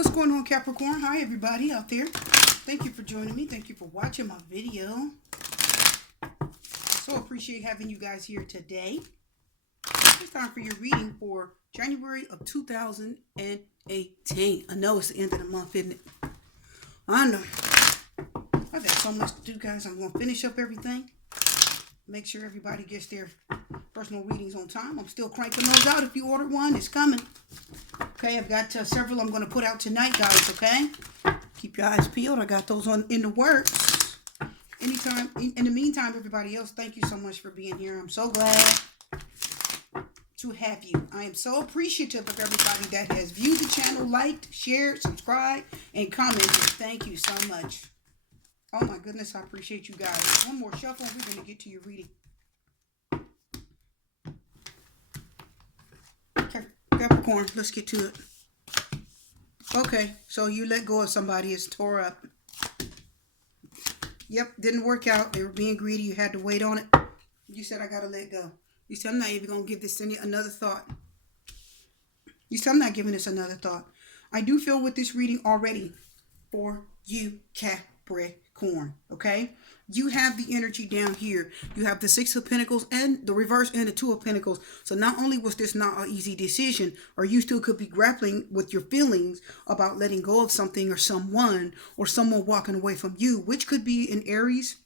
What's going on, Capricorn? Hi, everybody out there. Thank you for joining me. Thank you for watching my video. So appreciate having you guys here today. It's time for your reading for January of 2018. I know it's the end of the month, isn't it? I know. I've got so much to do, guys. I'm going to finish up everything. Make sure everybody gets their personal readings on time. I'm still cranking those out. If you ordered one, it's coming. Okay, I've got several I'm going to put out tonight, guys, okay? Keep your eyes peeled. I got those in the works. Anytime. In the meantime, everybody else, thank you so much for being here. I'm so glad to have you. I am so appreciative of everybody that has viewed the channel, liked, shared, subscribed, and commented. Thank you so much. Oh my goodness, I appreciate you guys. One more shuffle and we're going to get to your reading. Capricorn, let's get to it. Okay, so you let go of somebody. It's tore up. Yep, didn't work out. They were being greedy. You had to wait on it. You said, I got to let go. You said, I'm not even going to give this another thought. You said, I'm not giving this another thought. I do feel with this reading already for you, Capricorn, okay? You have the energy down here. You have the Six of Pentacles and the reverse and the Two of Pentacles. So not only was this not an easy decision, or you still could be grappling with your feelings about letting go of something or someone walking away from you, which could be an Aries,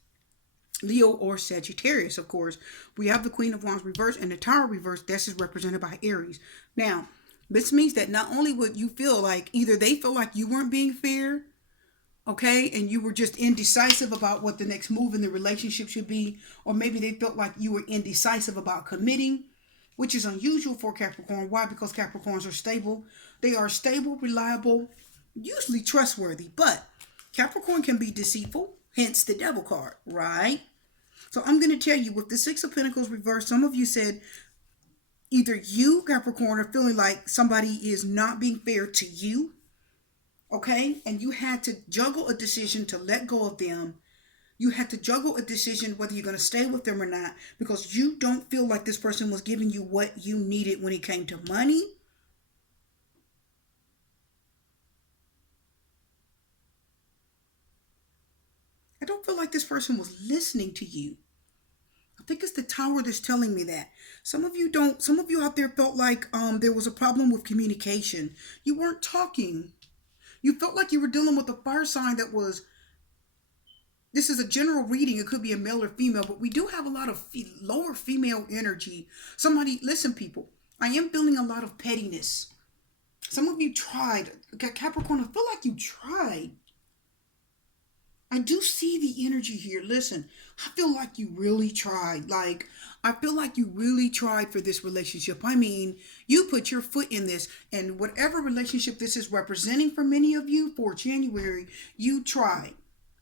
Leo, or Sagittarius, of course. We have the Queen of Wands reverse and the Tower reverse. This is represented by Aries. Now, this means that not only would you feel like either they feel like you weren't being fair, okay, and you were just indecisive about what the next move in the relationship should be, or maybe they felt like you were indecisive about committing, which is unusual for Capricorn. Why? Because Capricorns are stable. They are stable, reliable, usually trustworthy, but Capricorn can be deceitful, hence the Devil card, right? So I'm going to tell you, with the Six of Pentacles reversed, some of you said either you, Capricorn, are feeling like somebody is not being fair to you, okay? And you had to juggle a decision to let go of them. You had to juggle a decision whether you're going to stay with them or not, because you don't feel like this person was giving you what you needed when it came to money. I don't feel like this person was listening to you. I think it's the Tower that's telling me that. Some of you out there felt like there was a problem with communication. You weren't talking. You felt like you were dealing with a fire sign that was, this is a general reading. It could be a male or female, but we do have a lot of lower female energy. Somebody, listen, people, I am feeling a lot of pettiness. Some of you tried. Capricorn, I feel like you tried. I do see the energy here. Listen, I feel like you really tried. Like, I feel like you really tried for this relationship. I mean, you put your foot in this, and whatever relationship this is representing for many of you for January, you tried.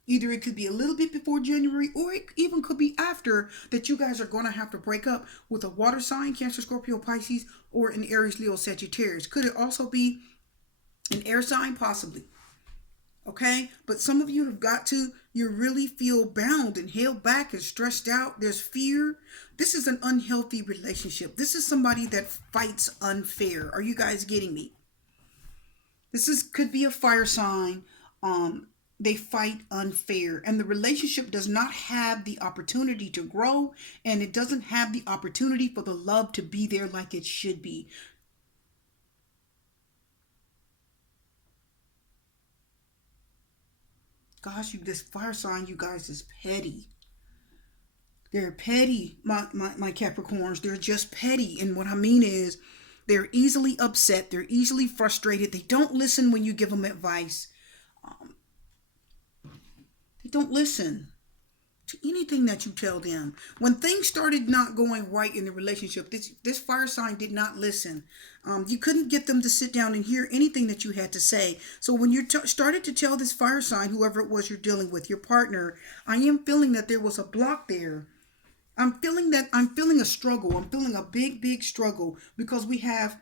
Either it could be a little bit before January, or it even could be after that you guys are going to have to break up with a water sign, Cancer, Scorpio, Pisces, or an Aries, Leo, Sagittarius. Could it also be an air sign? Possibly. Okay, but some of you you really feel bound and held back and stressed out. There's fear. This is an unhealthy relationship. This is somebody that fights unfair. Are you guys getting me? Could be a fire sign. They fight unfair, and the relationship does not have the opportunity to grow, and it doesn't have the opportunity for the love to be there like it should be. Gosh, this fire sign, you guys, is petty. They're petty, my Capricorns. They're just petty. And what I mean is they're easily upset. They're easily frustrated. They don't listen when you give them advice. They don't listen to anything that you tell them. When things started not going right in the relationship, this fire sign did not listen. You couldn't get them to sit down and hear anything that you had to say. So when you started to tell this fire sign, whoever it was you're dealing with, your partner, I am feeling that there was a block there. I'm feeling a struggle. I'm feeling a big struggle, because we have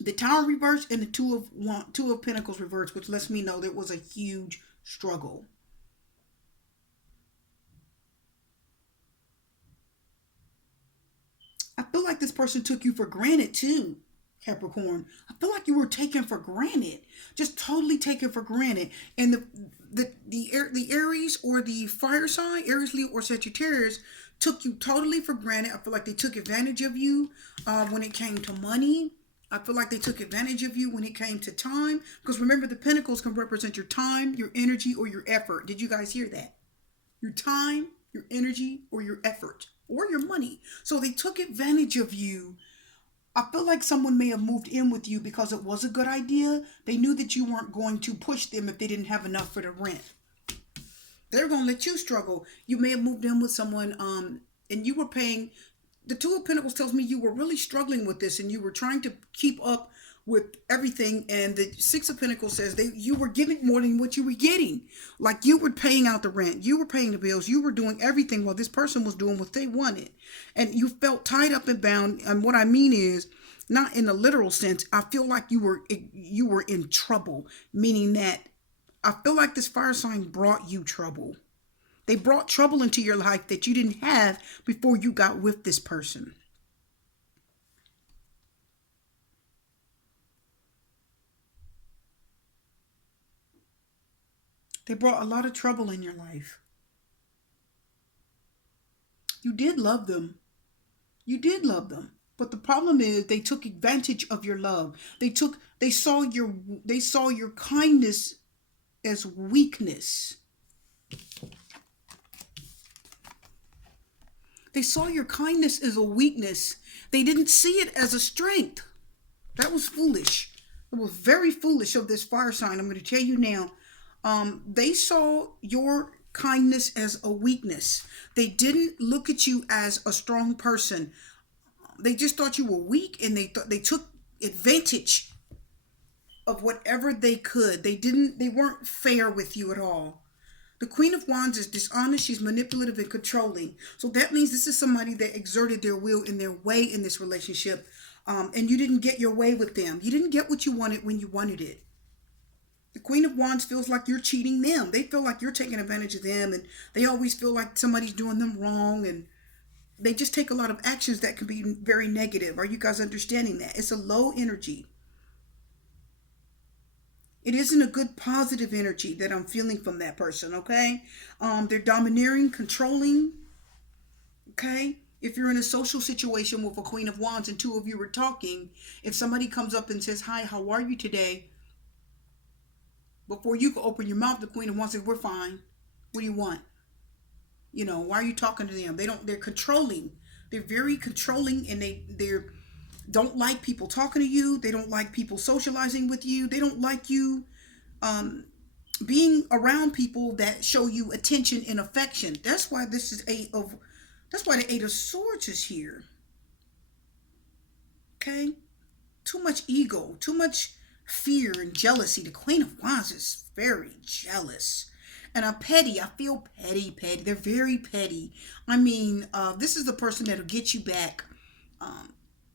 the Tower reverse and the Two of Pentacles reverse, which lets me know there was a huge struggle. I feel like this person took you for granted too, Capricorn. I feel like you were taken for granted, just totally taken for granted. And the Aries or the fire sign, Aries, Leo, or Sagittarius, took you totally for granted. I feel like they took advantage of you when it came to money. I feel like they took advantage of you when it came to time. Because remember, the Pentacles can represent your time, your energy, or your effort. Did you guys hear that? Your time, your energy, or your effort, or your money. So they took advantage of you. I feel like someone may have moved in with you because it was a good idea. They knew that you weren't going to push them if they didn't have enough for the rent. They're going to let you struggle. You may have moved in with someone and you were paying. The Two of Pentacles tells me you were really struggling with this and you were trying to keep up with everything. And the Six of Pentacles says you were giving more than what you were getting. Like you were paying out the rent, you were paying the bills, you were doing everything while this person was doing what they wanted. And you felt tied up and bound. And what I mean is, not in a literal sense, I feel like you were in trouble, meaning that I feel like this fire sign brought you trouble. They brought trouble into your life that you didn't have before you got with this person. They brought a lot of trouble in your life. You did love them. You did love them. But the problem is they took advantage of your love. They saw your kindness as weakness. They saw your kindness as a weakness. They didn't see it as a strength. That was foolish. It was very foolish of this fire sign. I'm going to tell you now. They saw your kindness as a weakness. They didn't look at you as a strong person. They just thought you were weak, and they took advantage of whatever they could. They weren't fair with you at all. The Queen of Wands is dishonest. She's manipulative and controlling. So that means this is somebody that exerted their will and their way in this relationship. And you didn't get your way with them. You didn't get what you wanted when you wanted it. The Queen of Wands feels like you're cheating them. They feel like you're taking advantage of them. And they always feel like somebody's doing them wrong. And they just take a lot of actions that can be very negative. Are you guys understanding that? It's a low energy. It isn't a good positive energy that I'm feeling from that person, okay? They're domineering, controlling, okay? If you're in a social situation with a Queen of Wands and two of you are talking, if somebody comes up and says, "Hi, how are you today?" Before you can open your mouth, the Queen of Wands says, "We're fine. What do you want? Why are you talking to them?" They're controlling. They're very controlling, and they're don't like people talking to you. They don't like people socializing with you. They don't like you being around people that show you attention and affection. That's why that's why the Eight of Swords is here. Okay? Too much ego, too much fear and jealousy. The Queen of Wands is very jealous. And I'm petty. I feel petty. They're very petty. I mean, this is the person that'll get you back.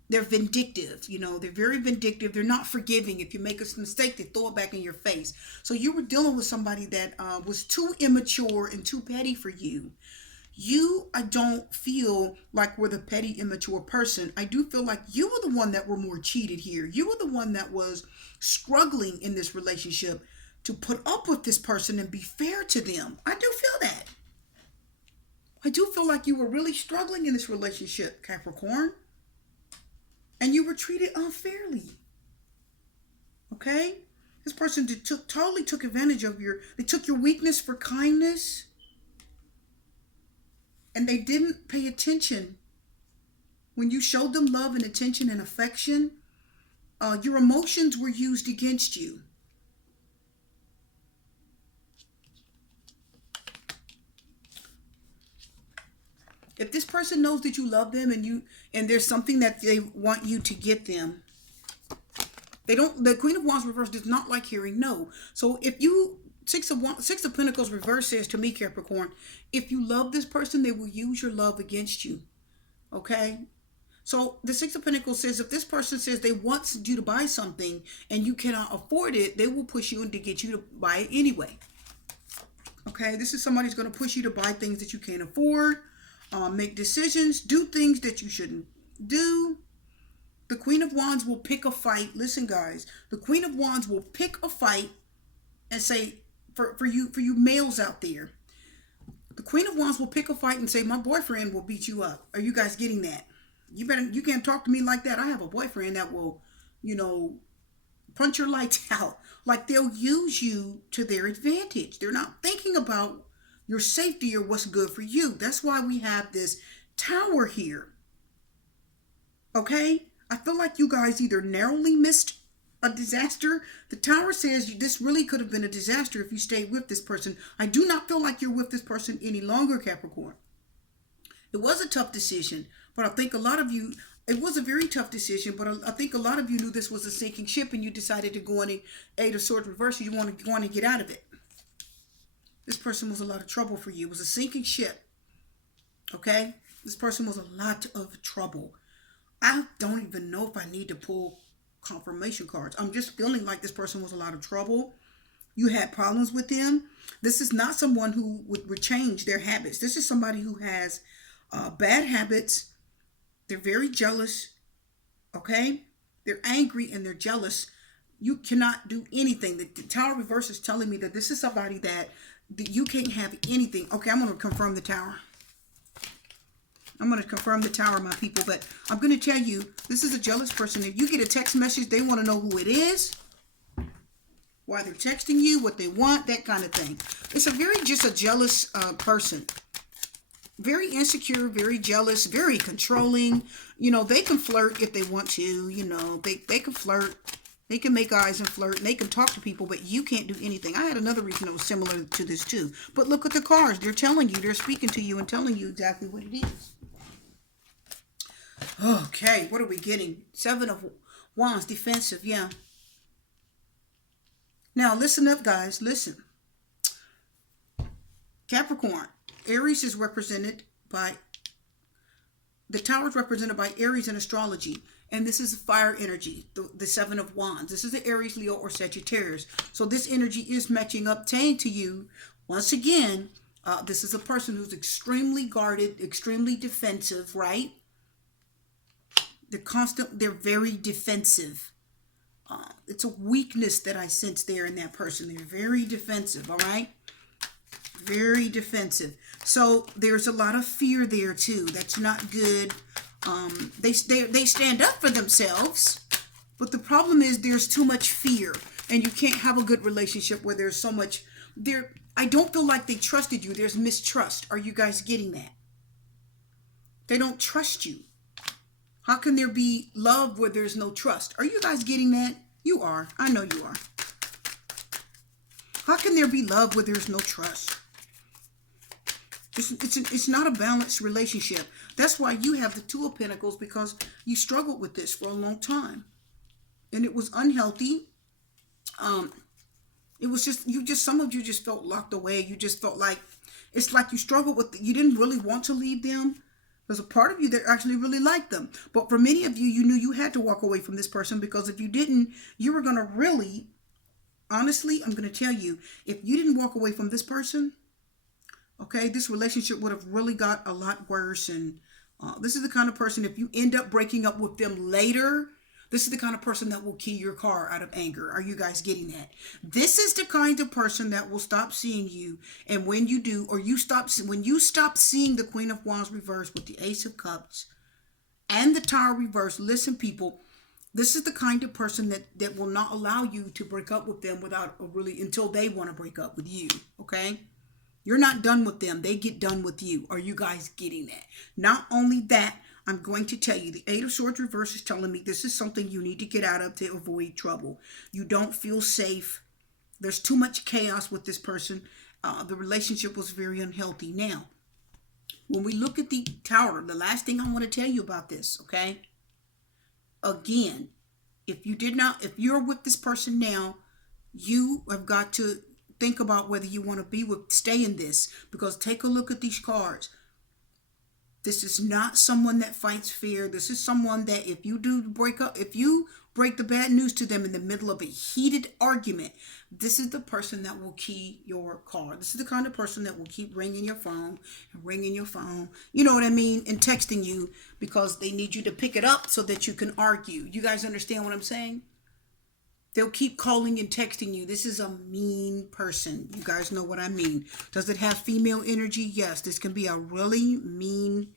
They're vindictive, they're very vindictive. They're not forgiving. If you make a mistake, they throw it back in your face. So you were dealing with somebody that was too immature and too petty for you. I don't feel like we're the petty, immature person. I do feel like you were the one that were more cheated here. You were the one that was struggling in this relationship to put up with this person and be fair to them. I do feel that. I do feel like you were really struggling in this relationship, Capricorn. And you were treated unfairly. Okay? This person totally took advantage of they took your weakness for kindness. And they didn't pay attention. When you showed them love and attention and affection, your emotions were used against you. If this person knows that you love them and there's something that they want you to get them, the Queen of Wands reverse does not like hearing no. So if you Six of Pentacles reverse says to me, Capricorn, if you love this person, they will use your love against you. Okay? So the Six of Pentacles says if this person says they want you to buy something and you cannot afford it, they will push you in to get you to buy it anyway. Okay? This is somebody's going to push you to buy things that you can't afford. Make decisions, do things that you shouldn't do. The Queen of Wands will pick a fight. Listen, guys, the Queen of Wands will pick a fight and say, for you males out there, the Queen of Wands will pick a fight and say, my boyfriend will beat you up. Are you guys getting that? You can't talk to me like that. I have a boyfriend that will, you know, punch your lights out. Like, they'll use you to their advantage. They're not thinking about your safety or what's good for you. That's why we have this Tower here. Okay? I feel like you guys either narrowly missed a disaster. The Tower says this really could have been a disaster if you stayed with this person. I do not feel like you're with this person any longer, Capricorn. It was a tough decision, but I think a lot of you, it was a very tough decision, but I think a lot of you knew this was a sinking ship and you decided to go on a Eight of Swords reverse. You want to get out of it. This person was a lot of trouble for you. It was a sinking ship. Okay? This person was a lot of trouble. I don't even know if I need to pull confirmation cards. I'm just feeling like this person was a lot of trouble. You had problems with them. This is not someone who would change their habits. This is somebody who has bad habits. They're very jealous. Okay? They're angry and they're jealous. You cannot do anything. The Tower reverse is telling me that this is somebody that you can't have anything. Okay, I'm going to confirm the Tower. I'm going to confirm the Tower, my people. But I'm going to tell you, this is a jealous person. If you get a text message, they want to know who it is, why they're texting you, what they want, that kind of thing. It's just a jealous person. Very insecure, very jealous, very controlling. You know, they can flirt if they want to. You know, they can flirt. They can make eyes and flirt. And they can talk to people, but you can't do anything. I had another reason that was similar to this too. But look at the cards. They're telling you. They're speaking to you and telling you exactly what it is. Okay, what are we getting? Seven of Wands, defensive, yeah. Now, listen up, guys. Listen. Capricorn. Aries is represented by, the Tower is represented by Aries in astrology. And this is fire energy, the Seven of Wands. This is the Aries, Leo, or Sagittarius. So this energy is matching up, saying to you, once again, this is a person who's extremely guarded, extremely defensive, right? They're very defensive. It's a weakness that I sense there in that person. They're very defensive, all right? Very defensive. So there's a lot of fear there too. That's not good. They stand up for themselves, but the problem is there's too much fear, and you can't have a good relationship where there's so much there. I don't feel like they trusted you. There's mistrust. Are you guys getting that? They don't trust you. How can there be love where there's no trust? Are you guys getting that? You are. I know you are. How can there be love where there's no trust? It's not a balanced relationship. That's why you have the Two of Pentacles, because you struggled with this for a long time. And it was unhealthy. It was some of you just felt locked away. You just felt like, it's like you struggled with, you didn't really want to leave them. There's a part of you that actually really liked them. But for many of you, you knew you had to walk away from this person, because if you didn't, you were going to really, honestly, I'm going to tell you, if you didn't walk away from this person, okay, this relationship would have really got a lot worse. And this is the kind of person, if you end up breaking up with them later, this is the kind of person that will key your car out of anger. Are you guys getting that? This is the kind of person that will stop seeing you. And when you do, or when you stop seeing the Queen of Wands reverse with the Ace of Cups and the Tower reverse, listen, people, this is the kind of person that will not allow you to break up with them until they want to break up with you. Okay? You're not done with them. They get done with you. Are you guys getting that? Not only that, I'm going to tell you, the Eight of Swords reverse is telling me this is something you need to get out of to avoid trouble. You don't feel safe. There's too much chaos with this person. The relationship was very unhealthy. Now, when we look at the Tower, the last thing I want to tell you about this, okay? Again, if you're with this person now, you have got to think about whether you want to stay in this, because take a look at these cards. This is not someone that fights fear. This is someone that if you do break up, if you Break the bad news to them in the middle of a heated argument. This is the person that will key your car. This is the kind of person that will keep ringing your phone and ringing your phone. You know what I mean? And texting you because they need you to pick it up so that you can argue. You guys understand what I'm saying? They'll keep calling and texting you. This is a mean person. You guys know what I mean. Does it have female energy? Yes. This can be a really mean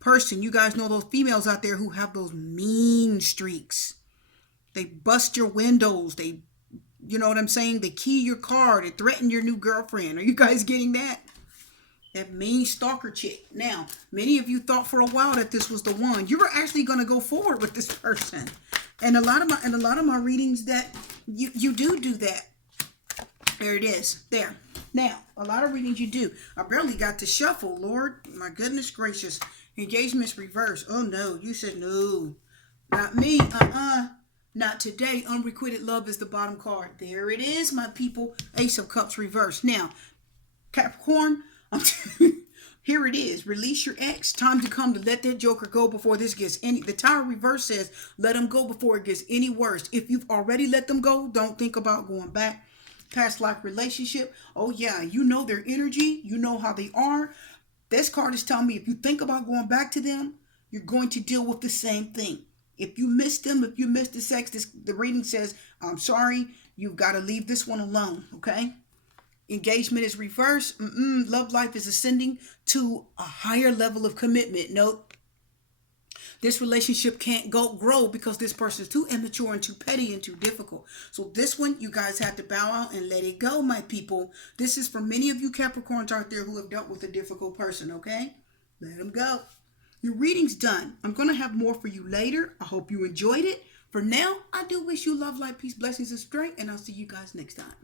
person. You guys know those females out there who have those mean streaks. They bust your windows. They, you know what I'm saying? They key your car. They threaten your new girlfriend. Are you guys getting that? That mean stalker chick. Now, many of you thought for a while that this was the one. You were actually going to go forward with this person. And a lot of my readings that you do that. There it is. There. Now, a lot of readings you do. I barely got to shuffle, Lord. My goodness gracious. Engagement's reverse. Oh no, you said no. Not me. Not today. Unrequited love is the bottom card. There it is, my people. Ace of Cups reverse. Now, Capricorn, here it is. Release your ex. Time to come to let that joker go before this gets any. The Tower reverse says, let him go before it gets any worse. If you've already let them go, don't think about going back. Past life relationship. Oh yeah, you know their energy. You know how they are. This card is telling me if you think about going back to them, you're going to deal with the same thing. If you miss them, if you miss the sex, the reading says, I'm sorry, you've got to leave this one alone, okay? Engagement is reversed. Love life is ascending to a higher level of commitment. Nope. This relationship can't grow because this person is too immature and too petty and too difficult. So this one, you guys have to bow out and let it go, my people. This is for many of you Capricorns out there who have dealt with a difficult person, okay? Let them go. Your reading's done. I'm going to have more for you later. I hope you enjoyed it. For now, I do wish you love, light, peace, blessings, and strength, and I'll see you guys next time.